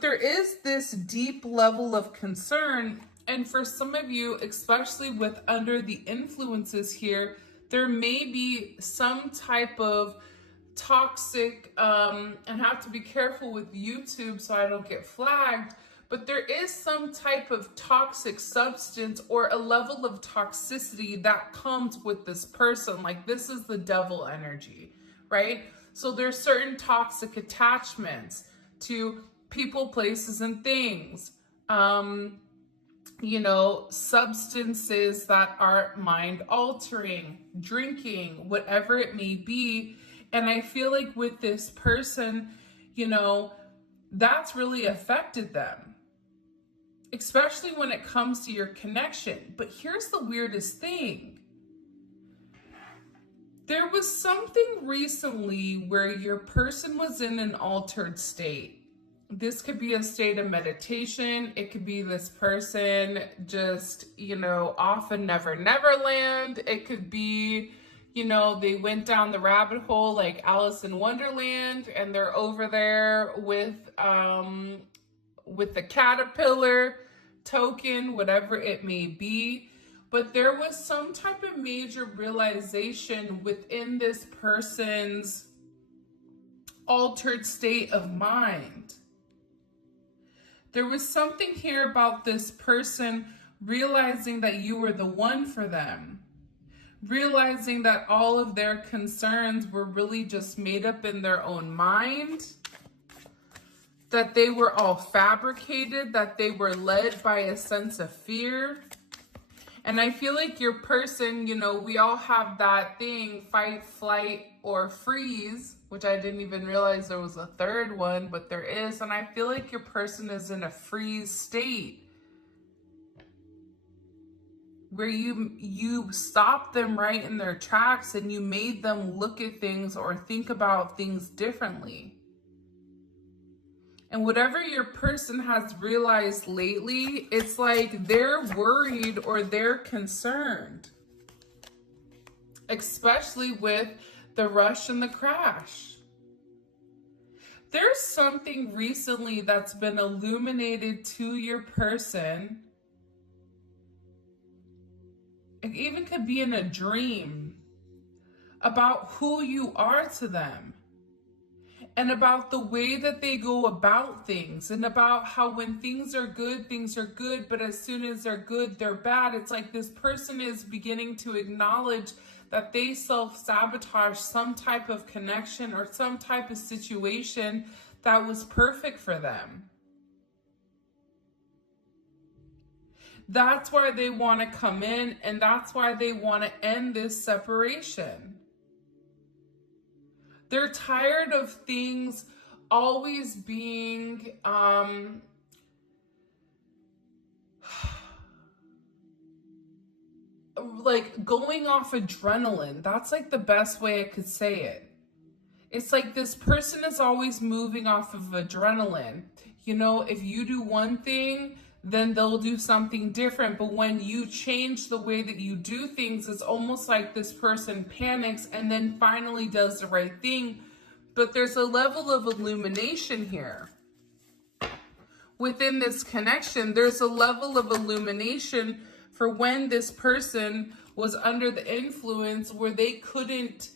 There is this deep level of concern, and for some of you, especially with under the influences here, there may be some type of toxic, and have to be careful with YouTube so I don't get flagged, but there is some type of toxic substance or a level of toxicity that comes with this person. Like, this is the devil energy, right? So there's certain toxic attachments to people, places, and things. Substances that are mind altering, drinking, whatever it may be. And I feel like with this person, that's really affected them, especially when it comes to your connection. But here's the weirdest thing. There was something recently where your person was in an altered state. This could be a state of meditation. It could be this person just, off in Never Land. It could be, they went down the rabbit hole like Alice in Wonderland, and they're over there with the caterpillar token, whatever it may be. But there was some type of major realization within this person's altered state of mind. There was something here about this person realizing that you were the one for them, realizing that all of their concerns were really just made up in their own mind, that they were all fabricated, that they were led by a sense of fear. And I feel like your person, we all have that thing, fight, flight, or freeze, which I didn't even realize there was a third one, but there is. And I feel like your person is in a freeze state where you stopped them right in their tracks and you made them look at things or think about things differently. And whatever your person has realized lately, it's like they're worried or they're concerned, especially with the rush and the crash. There's something recently that's been illuminated to your person. It even could be in a dream about who you are to them, and about the way that they go about things, and about how when things are good, but as soon as they're good, they're bad. It's like this person is beginning to acknowledge that they self-sabotage some type of connection or some type of situation that was perfect for them. That's why they want to come in, and that's why they want to end this separation. They're tired of things always being like going off adrenaline. That's like the best way I could say it. It's like this person is always moving off of adrenaline. If you do one thing, then they'll do something different. But when you change the way that you do things, it's almost like this person panics and then finally does the right thing. But there's a level of illumination here. Within this connection, there's a level of illumination for when this person was under the influence where they couldn't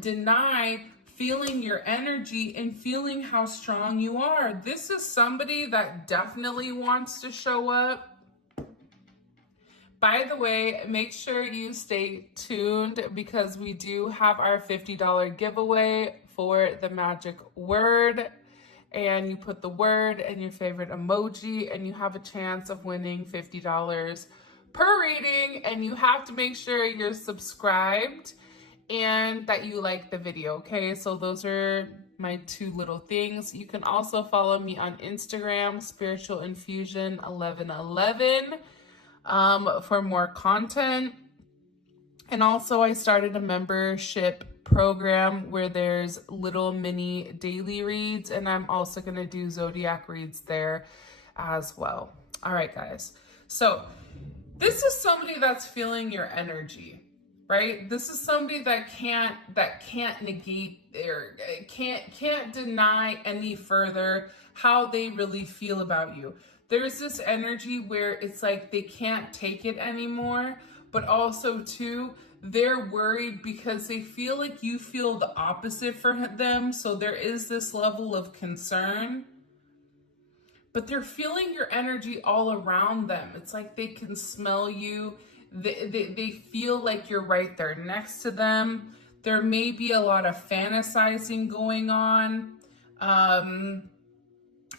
deny feeling your energy and feeling how strong you are. This is somebody that definitely wants to show up. By the way, make sure you stay tuned because we do have our $50 giveaway for the magic word. And you put the word and your favorite emoji and you have a chance of winning $50 per reading. And you have to make sure you're subscribed and that you like the video, okay? So those are my two little things. You can also follow me on Instagram, Spiritual Infusion 1111, for more content. And also I started a membership program where there's little mini daily reads, and I'm also going to do zodiac reads there as well. All right, guys. So this is somebody that's feeling your energy, right? This is somebody that can't negate or can't deny any further how they really feel about you. There's this energy where it's like they can't take it anymore, but also too, they're worried because they feel like you feel the opposite for them. So there is this level of concern, but they're feeling your energy all around them. It's like they can smell you. They feel like you're right there next to them. There may be a lot of fantasizing going on,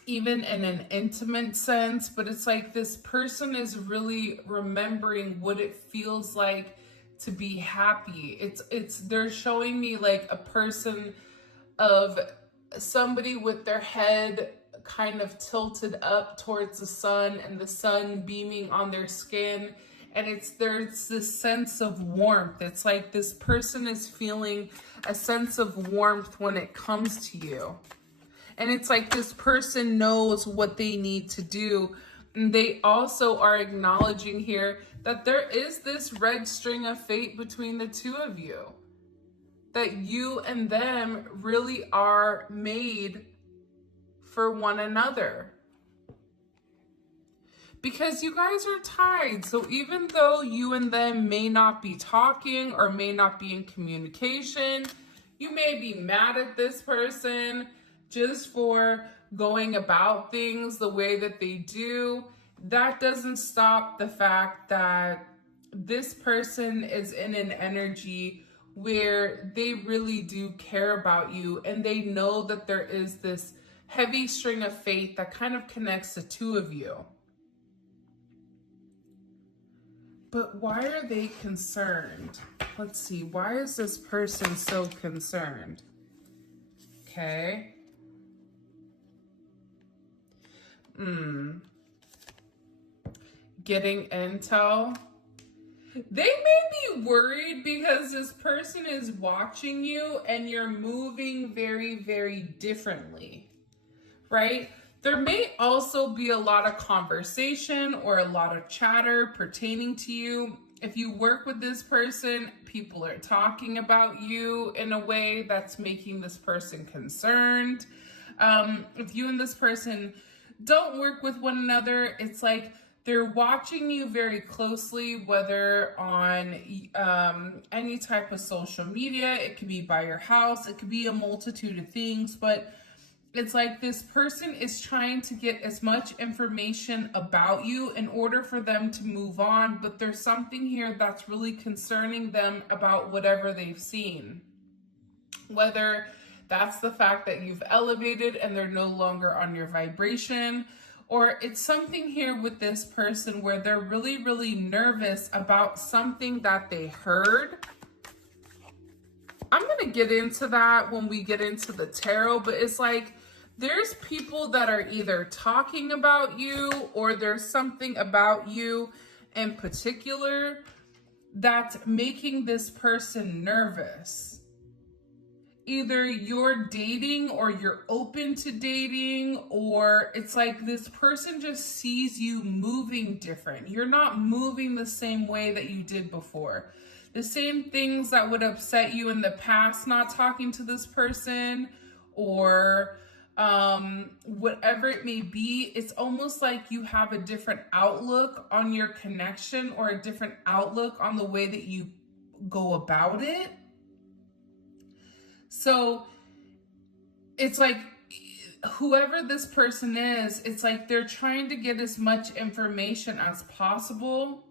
even in an intimate sense, but it's like this person is really remembering what it feels like to be happy. They're showing me like a person of somebody with their head kind of tilted up towards the sun and the sun beaming on their skin. And there's this sense of warmth. It's like this person is feeling a sense of warmth when it comes to you. And it's like this person knows what they need to do. And they also are acknowledging here that there is this red string of fate between the two of you. That you and them really are made for one another. Because you guys are tied. So even though you and them may not be talking or may not be in communication, you may be mad at this person just for going about things the way that they do. That doesn't stop the fact that this person is in an energy where they really do care about you, and they know that there is this heavy string of fate that kind of connects the two of you. But why are they concerned? Let's see. Why is this person so concerned? Okay. Getting intel. They may be worried because this person is watching you and you're moving very, very differently, right? There may also be a lot of conversation or a lot of chatter pertaining to you. If you work with this person, people are talking about you in a way that's making this person concerned. If you and this person don't work with one another, it's like they're watching you very closely, whether on any type of social media. It could be by your house. It could be a multitude of things, but it's like this person is trying to get as much information about you in order for them to move on, but there's something here that's really concerning them about whatever they've seen. Whether that's the fact that you've elevated and they're no longer on your vibration, or it's something here with this person where they're really, really nervous about something that they heard. I'm going to get into that when we get into the tarot, but it's like there's people that are either talking about you or there's something about you in particular that's making this person nervous. Either you're dating or you're open to dating, or it's like this person just sees you moving different. You're not moving the same way that you did before. The same things that would upset you in the past, not talking to this person or whatever it may be, it's almost like you have a different outlook on your connection or a different outlook on the way that you go about it. So it's like whoever this person is, it's like they're trying to get as much information as possible.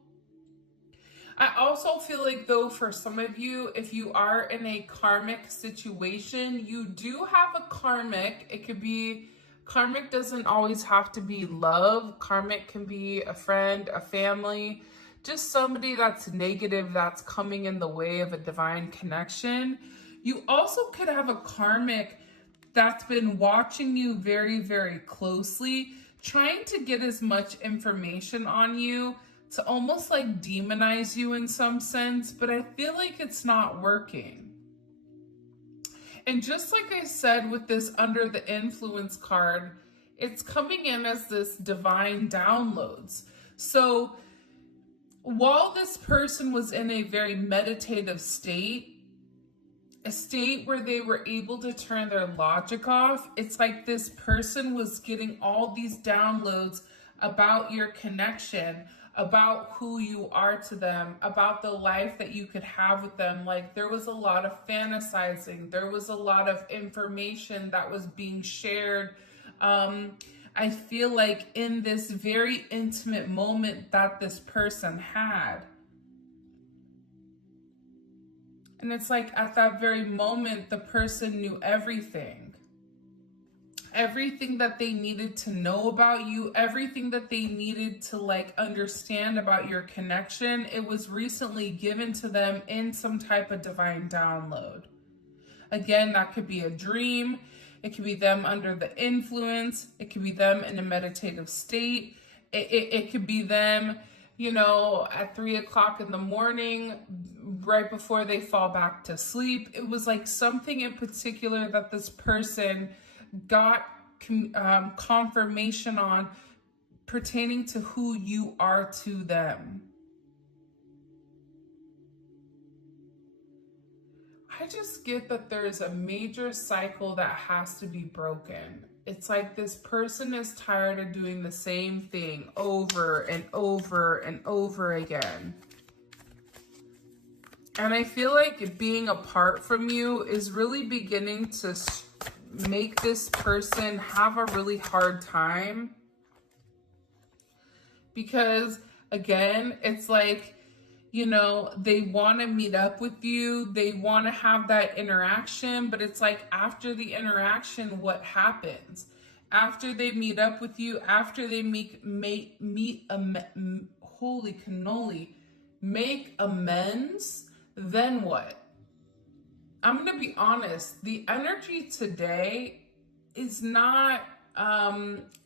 I also feel like, though, for some of you, if you are in a karmic situation, you do have a karmic. It could be, karmic doesn't always have to be love. Karmic can be a friend, a family, just somebody that's negative that's coming in the way of a divine connection. You also could have a karmic that's been watching you very, very closely, trying to get as much information on you to almost like demonize you in some sense, but I feel like it's not working. And just like I said with this under the influence card, it's coming in as this divine downloads. So while this person was in a very meditative state, a state where they were able to turn their logic off. It's like this person was getting all these downloads about your connection, about who you are to them, about the life that you could have with them. Like, there was a lot of fantasizing. There was a lot of information that was being shared. I feel like in this very intimate moment that this person had. And it's like at that very moment, the person knew everything. Everything that they needed to know about you, everything that they needed to like understand about your connection, it was recently given to them in some type of divine download. Again, that could be a dream. It could be them under the influence. It could be them in a meditative state. It could be them, you know, at 3 o'clock in the morning, right before they fall back to sleep. It was like something in particular that this person got confirmation on pertaining to who you are to them. I just get that there's a major cycle that has to be broken. It's like this person is tired of doing the same thing over and over and over again. And I feel like being apart from you is really beginning to make this person have a really hard time. Because again, it's like, you know, they want to meet up with you. They want to have that interaction, but it's like after the interaction, what happens? After they meet up with you, after they holy cannoli, make amends, then what? I'm going to be honest. The energy today is not,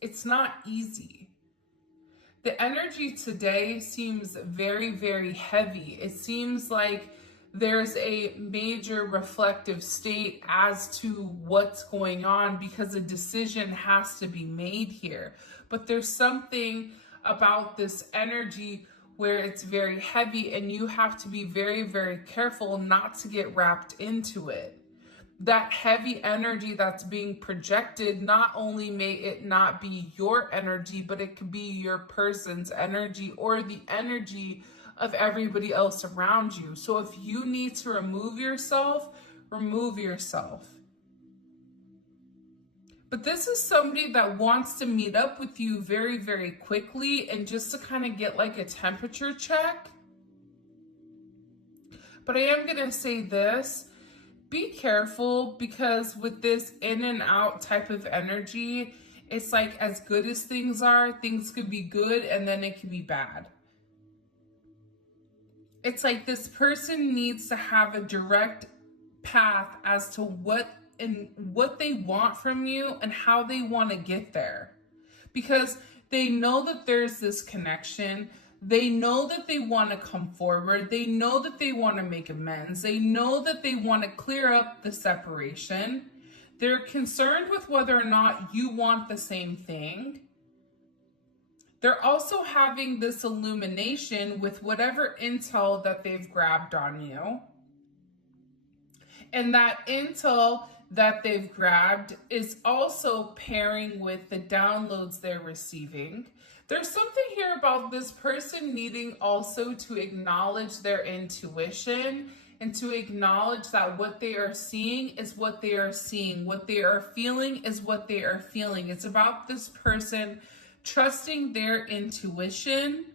it's not easy. The energy today seems very, very heavy. It seems like there's a major reflective state as to what's going on because a decision has to be made here. But there's something about this energy where it's very heavy and you have to be very, very careful not to get wrapped into it. That heavy energy that's being projected, not only may it not be your energy, but it could be your person's energy or the energy of everybody else around you. So if you need to remove yourself, remove yourself. But this is somebody that wants to meet up with you very, very quickly and just to kind of get like a temperature check. But I am going to say this. Be careful, because with this in and out type of energy, it's like as good as things are, things could be good and then it could be bad. It's like this person needs to have a direct path as to what they want from you and how they want to get there. Because they know that there's this connection. They know that they want to come forward. They know that they want to make amends. They know that they want to clear up the separation. They're concerned with whether or not you want the same thing. They're also having this illumination with whatever intel that they've grabbed on you. And that intel that they've grabbed is also pairing with the downloads they're receiving. There's something here about this person needing also to acknowledge their intuition and to acknowledge that what they are seeing is what they are seeing. What they are feeling is what they are feeling. It's about this person trusting their intuition.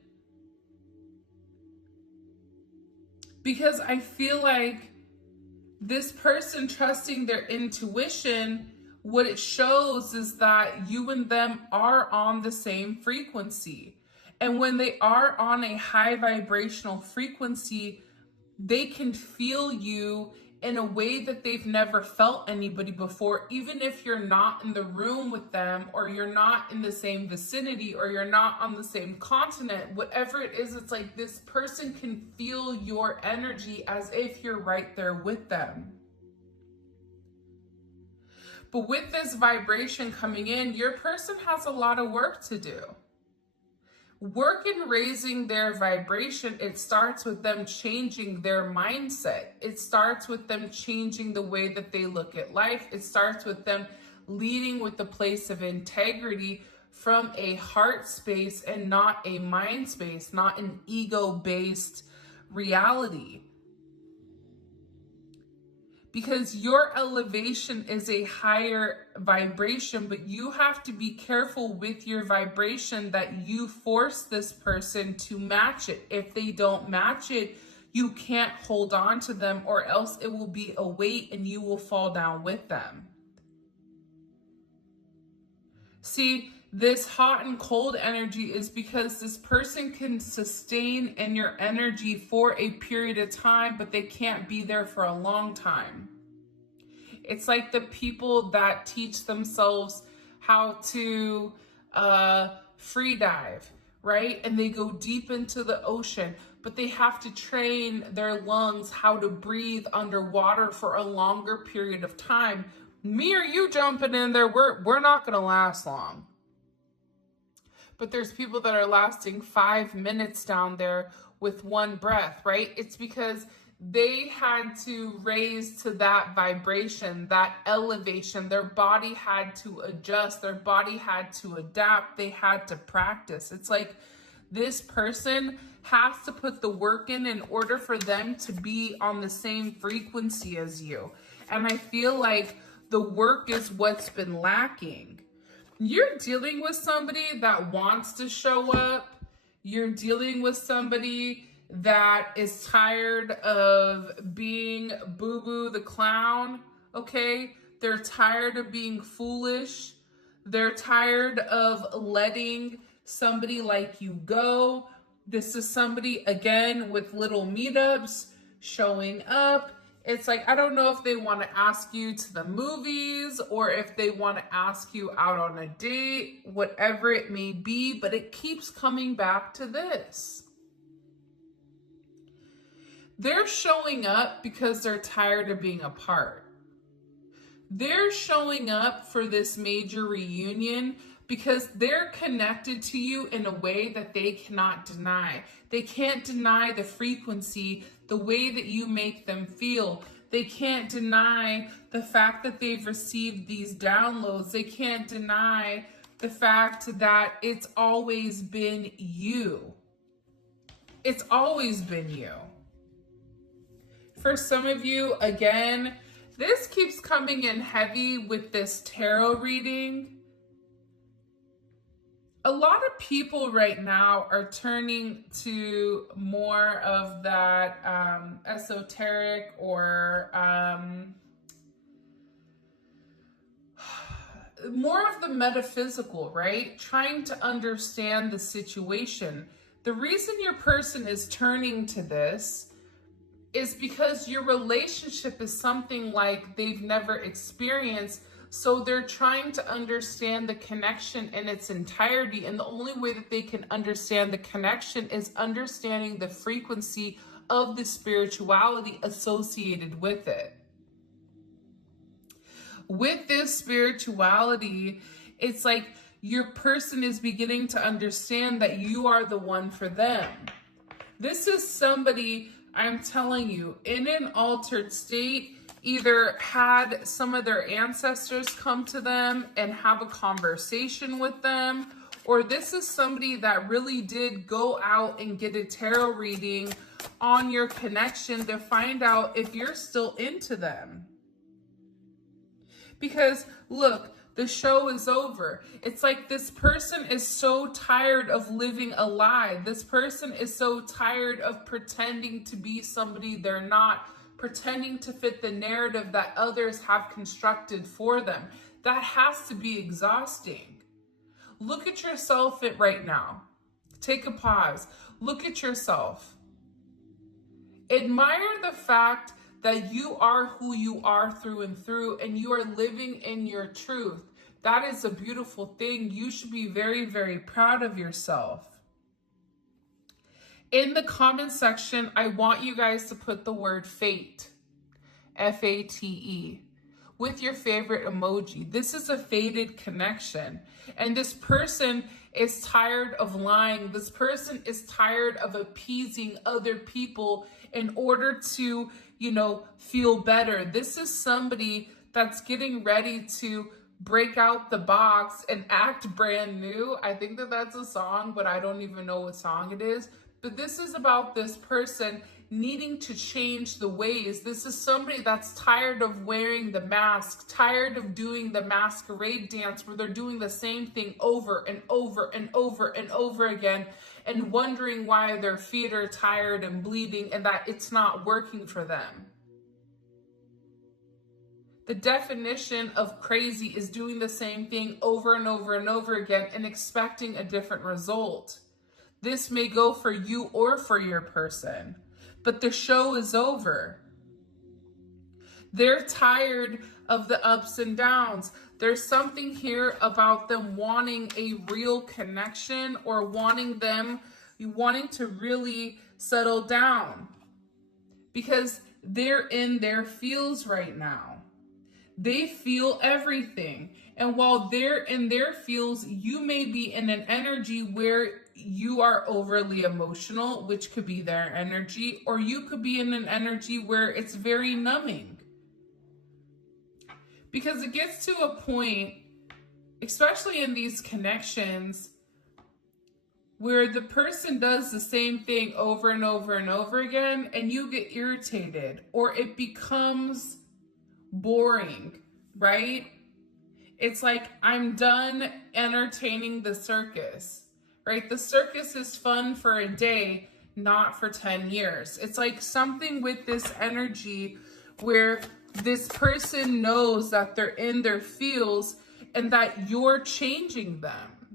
Because I feel like this person trusting their intuition, what it shows is that you and them are on the same frequency. And when they are on a high vibrational frequency, they can feel you in a way that they've never felt anybody before, even if you're not in the room with them, or you're not in the same vicinity, or you're not on the same continent. Whatever it is, it's like this person can feel your energy as if you're right there with them. But with this vibration coming in, your person has a lot of work to do. work in raising their vibration. It starts with them changing their mindset. It starts with them changing the way that they look at life. It starts with them leading with the place of integrity from a heart space and not a mind space, not an ego-based reality. Because your elevation is a higher vibration, but you have to be careful with your vibration that you force this person to match it. If they don't match it, you can't hold on to them, or else it will be a weight and you will fall down with them. See, this hot and cold energy is because this person can sustain in your energy for a period of time, but they can't be there for a long time. It's like the people that teach themselves how to free dive, right? And they go deep into the ocean, but they have to train their lungs how to breathe underwater for a longer period of time. Me or you jumping in there, we're not going to last long. But there's people that are lasting 5 minutes down there with one breath, right? It's because they had to raise to that vibration, that elevation. Their body had to adjust. Their body had to adapt. They had to practice. It's like this person has to put the work in order for them to be on the same frequency as you. And I feel like the work is what's been lacking. You're dealing with somebody that wants to show up. You're dealing with somebody that is tired of being Boo-Boo the clown, okay? They're tired of being foolish. They're tired of letting somebody like you go. This is somebody, again, with little meetups, showing up. It's like, I don't know if they want to ask you to the movies or if they want to ask you out on a date, whatever it may be, but it keeps coming back to this. They're showing up because they're tired of being apart. They're showing up for this major reunion because they're connected to you in a way that they cannot deny. They can't deny the frequency, the way that you make them feel. They can't deny the fact that they've received these downloads. They can't deny the fact that it's always been you. It's always been you. For some of you, again, this keeps coming in heavy with this tarot reading. A lot of people right now are turning to more of that esoteric or more of the metaphysical, right? Trying to understand the situation. The reason your person is turning to this is because your relationship is something like they've never experienced. So they're trying to understand the connection in its entirety. And the only way that they can understand the connection is understanding the frequency of the spirituality associated with it. With this spirituality, it's like your person is beginning to understand that you are the one for them. This is somebody, I'm telling you, in an altered state, either had some of their ancestors come to them and have a conversation with them, or this is somebody that really did go out and get a tarot reading on your connection to find out if you're still into them. Because look, the show is over. It's like this person is so tired of living a lie. This person is so tired of pretending to be somebody they're not, pretending to fit the narrative that others have constructed for them. That has to be exhausting. Look at yourself right now. Take a pause. Look at yourself. Admire the fact that you are who you are through and through, and you are living in your truth. That is a beautiful thing. You should be very, very proud of yourself. In the comment section, I want you guys to put the word fate, F-A-T-E, with your favorite emoji. This is a fated connection. And this person is tired of lying. This person is tired of appeasing other people in order to, feel better. This is somebody that's getting ready to break out the box and act brand new. I think that that's a song, but I don't even know what song it is. But this is about this person needing to change the ways. This is somebody that's tired of wearing the mask, tired of doing the masquerade dance where they're doing the same thing over and over and over and over again, and wondering why their feet are tired and bleeding and that it's not working for them. The definition of crazy is doing the same thing over and over and over again and expecting a different result. This may go for you or for your person, but the show is over. They're tired of the ups and downs. There's something here about them wanting a real connection or wanting to really settle down because they're in their feels right now. They feel everything. And while they're in their feels, you may be in an energy where you are overly emotional, which could be their energy, or you could be in an energy where it's very numbing. Because it gets to a point, especially in these connections, where the person does the same thing over and over and over again, and you get irritated, or it becomes boring, right? It's like, I'm done entertaining the circus. Right? The circus is fun for a day, not for 10 years. It's like something with this energy where this person knows that they're in their feels and that you're changing them.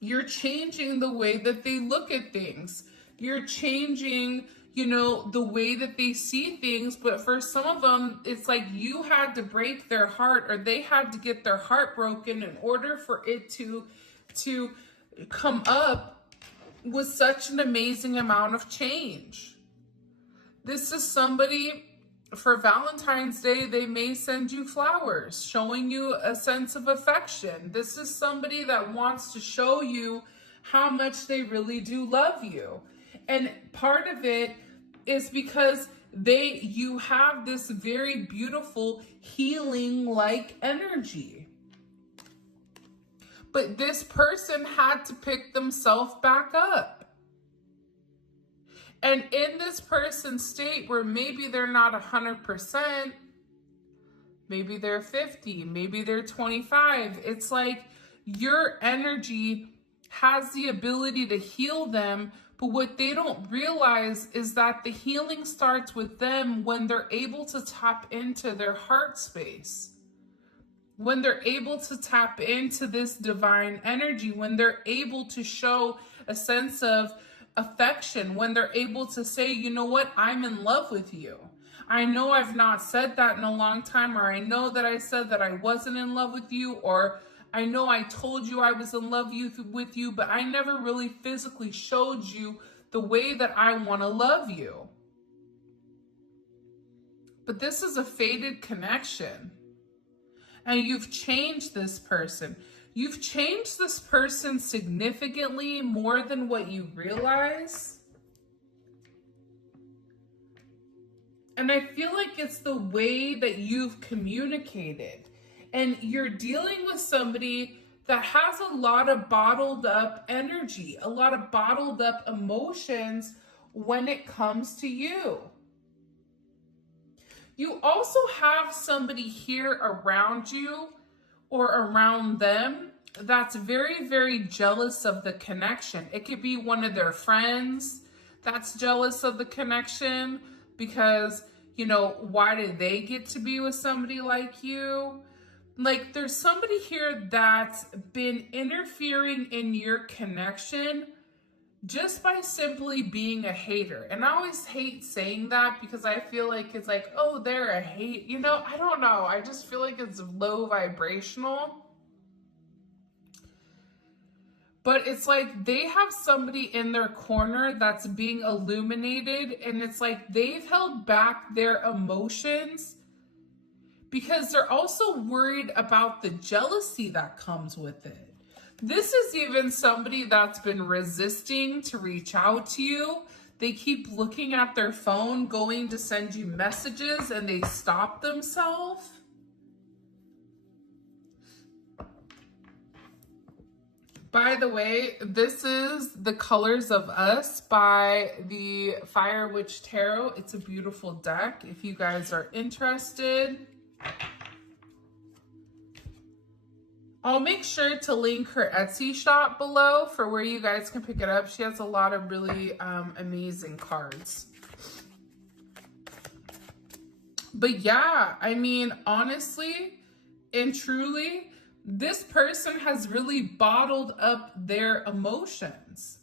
You're changing the way that they look at things. You're changing, the way that they see things. But for some of them, it's like you had to break their heart, or they had to get their heart broken in order for it to come up with such an amazing amount of change. This is somebody, for Valentine's Day, they may send you flowers, showing you a sense of affection. This is somebody that wants to show you how much they really do love you. And part of it is because you have this very beautiful healing-like energy. But this person had to pick themselves back up. And in this person's state where maybe they're not 100%, maybe they're 50, maybe they're 25, it's like your energy has the ability to heal them. But what they don't realize is that the healing starts with them when they're able to tap into their heart space. When they're able to tap into this divine energy, when they're able to show a sense of affection, when they're able to say, you know what, I'm in love with you. I know I've not said that in a long time, or I know that I said that I wasn't in love with you, or I know I told you I was in love with you, but I never really physically showed you the way that I want to love you. But this is a fated connection. And you've changed this person. You've changed this person significantly more than what you realize. And I feel like it's the way that you've communicated. And you're dealing with somebody that has a lot of bottled up energy, a lot of bottled up emotions when it comes to you. You also have somebody here around you or around them that's very, very jealous of the connection. It could be one of their friends that's jealous of the connection because, why did they get to be with somebody like you? Like, there's somebody here that's been interfering in your connection just by simply being a hater. And I always hate saying that because I feel like it's like, oh, they're a hate. I don't know. I just feel like it's low vibrational. But it's like they have somebody in their corner that's being illuminated, and it's like they've held back their emotions because they're also worried about the jealousy that comes with it. This is even somebody that's been resisting to reach out to you. They keep looking at their phone, going to send you messages, and they stop themselves. By the way, this is The Colors of Us by the Fire Witch Tarot. It's a beautiful deck if you guys are interested. I'll make sure to link her Etsy shop below for where you guys can pick it up. She has a lot of really amazing cards. But yeah, I mean, honestly and truly, this person has really bottled up their emotions.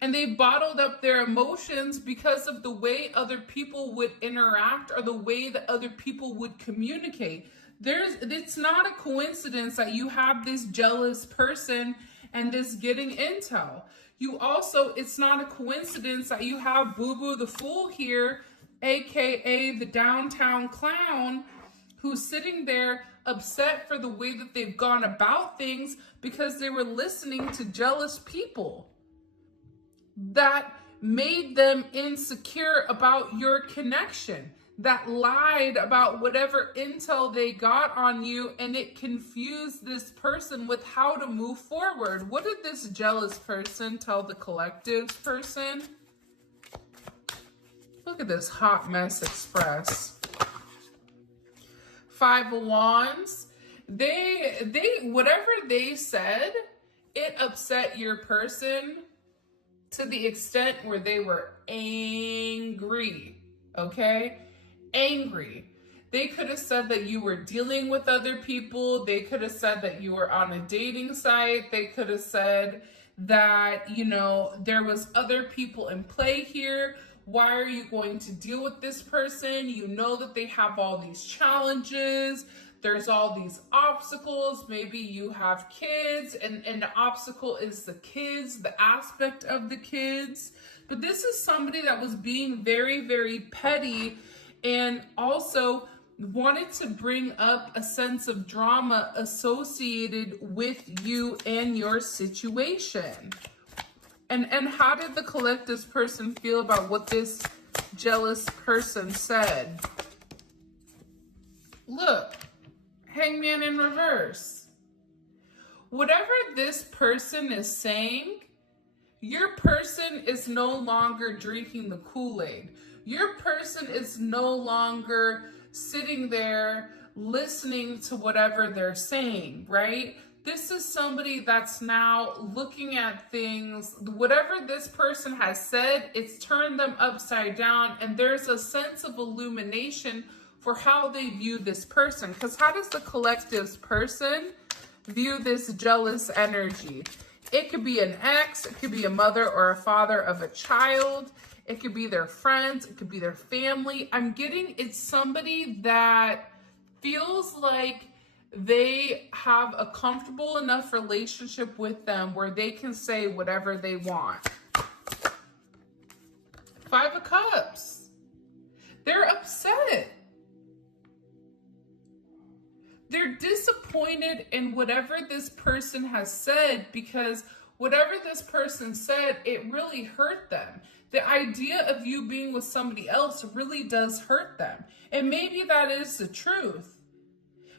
And they bottled up their emotions because of the way other people would interact or the way that other people would communicate. It's not a coincidence that you have this jealous person and this getting intel. It's not a coincidence that you have Boo Boo the Fool here, aka the downtown clown, who's sitting there upset for the way that they've gone about things because they were listening to jealous people that made them insecure about your connection, that lied about whatever intel they got on you, and it confused this person with how to move forward. What did this jealous person tell the collective's person? Look at this hot mess express. Five of Wands. Whatever they said, it upset your person to the extent where they were angry, okay? Angry. They could have said that you were dealing with other people. They could have said that you were on a dating site. They could have said that, you know, there was other people in play here. Why are you going to deal with this person? You know that they have all these challenges. There's all these obstacles. Maybe you have kids and the obstacle is the kids, the aspect of the kids. But this is somebody that was being very, very petty and also wanted to bring up a sense of drama associated with you and your situation. And how did the collective's person feel about what this jealous person said? Look, Hangman in reverse. Whatever this person is saying, your person is no longer drinking the Kool-Aid. Your person is no longer sitting there listening to whatever they're saying, right? This is somebody that's now looking at things, whatever this person has said, it's turned them upside down, and there's a sense of illumination for how they view this person. Because how does the collective's person view this jealous energy? It could be an ex, it could be a mother or a father of a child, it could be their friends, it could be their family. I'm getting it's somebody that feels like they have a comfortable enough relationship with them where they can say whatever they want. Five of Cups. They're upset. They're disappointed in whatever this person has said because whatever this person said, it really hurt them. The idea of you being with somebody else really does hurt them. And maybe that is the truth.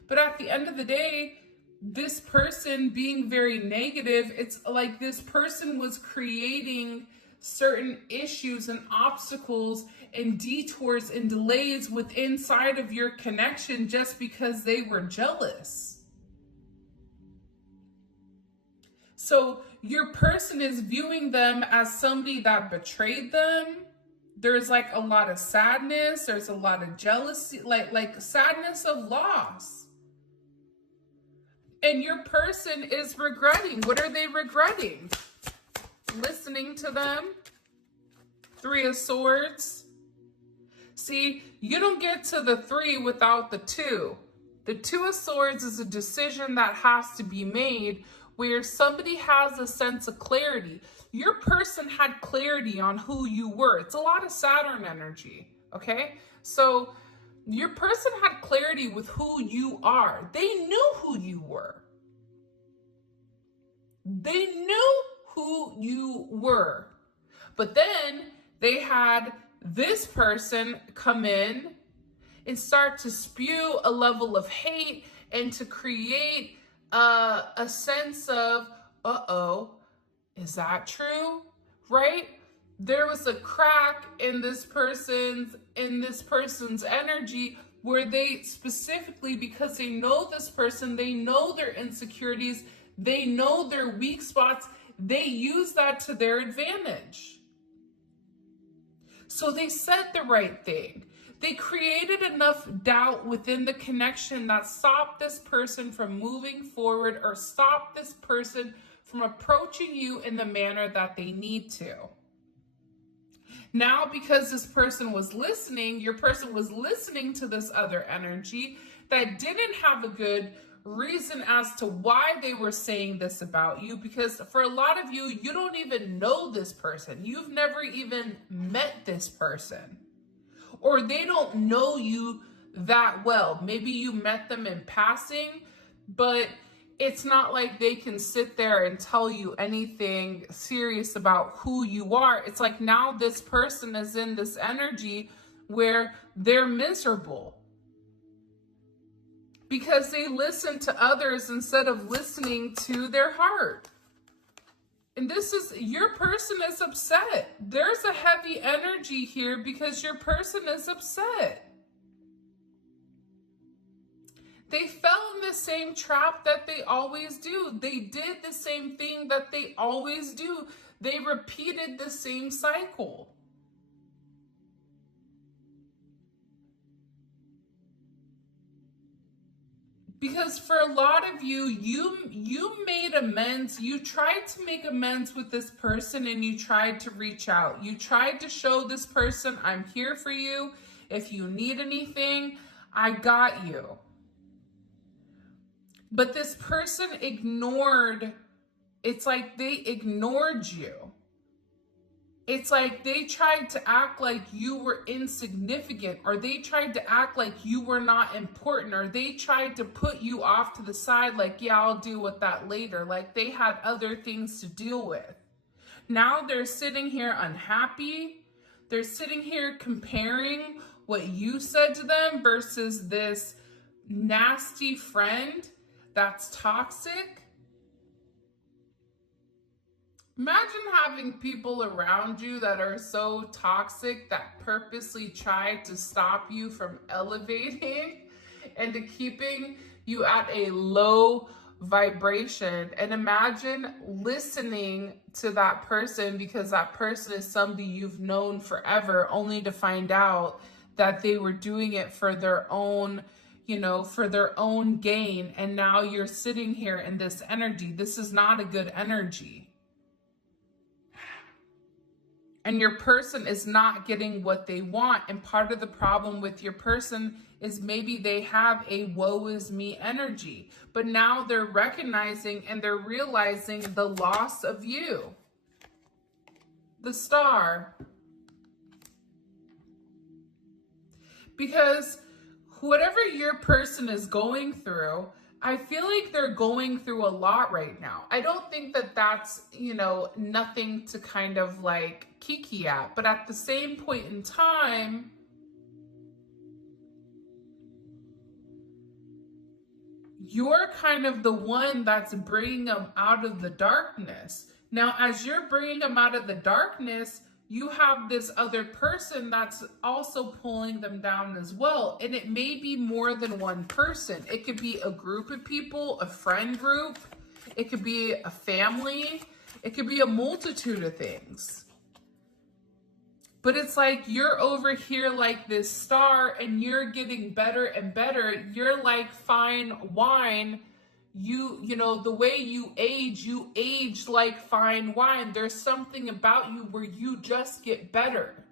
But at the end of the day, this person being very negative, it's like this person was creating certain issues and obstacles and detours and delays within inside of your connection just because they were jealous. So your person is viewing them as somebody that betrayed them. There's like a lot of sadness. There's a lot of jealousy, like sadness of loss. And your person is regretting. What are they regretting? Listening to them. Three of Swords. See, you don't get to the 3 without the 2. The 2 of Swords is a decision that has to be made where somebody has a sense of clarity. Your person had clarity on who you were. It's a lot of Saturn energy, okay? So your person had clarity with who you are. They knew who you were. They knew who you were. But then they had this person come in and start to spew a level of hate and to create a sense of, uh-oh, is that true? Right? There was a crack in this person's energy where they specifically, because they know this person, they know their insecurities, they know their weak spots, they use that to their advantage. So they said the right thing. They created enough doubt within the connection that stopped this person from moving forward or stopped this person from approaching you in the manner that they need to. Now, because this person was listening, your person was listening to this other energy that didn't have a good reason as to why they were saying this about you, because for a lot of you, you don't even know this person. You've never even met this person, or they don't know you that well. Maybe you met them in passing, but it's not like they can sit there and tell you anything serious about who you are. It's like now this person is in this energy where they're miserable because they listen to others instead of listening to their heart. And this is, your person is upset. There's a heavy energy here because your person is upset. They fell in the same trap that they always do. They did the same thing that they always do. They repeated the same cycle. Because for a lot of you, you made amends. You tried to make amends with this person and you tried to reach out. You tried to show this person, I'm here for you. If you need anything, I got you. But this person ignored, it's like they ignored you. It's like they tried to act like you were insignificant, or they tried to act like you were not important, or they tried to put you off to the side like, yeah, I'll deal with that later. Like they had other things to deal with. Now they're sitting here unhappy. They're sitting here comparing what you said to them versus this nasty friend that's toxic. Imagine having people around you that are so toxic that purposely try to stop you from elevating and to keeping you at a low vibration. And imagine listening to that person because that person is somebody you've known forever, only to find out that they were doing it for their own, for their own gain. And now you're sitting here in this energy. This is not a good energy. And your person is not getting what they want. And part of the problem with your person is maybe they have a woe is me energy, but now they're recognizing and they're realizing the loss of you. The Star. Because whatever your person is going through, I feel like they're going through a lot right now. I don't think that that's, nothing to kind of like kiki at, but at the same point in time, you're kind of the one that's bringing them out of the darkness. Now, as you're bringing them out of the darkness, you have this other person that's also pulling them down as well. And it may be more than one person. It could be a group of people, a friend group. It could be a family. It could be a multitude of things. But it's like you're over here like this star and you're getting better and better. You're like fine wine. The way you age like fine wine. There's something about you where you just get better.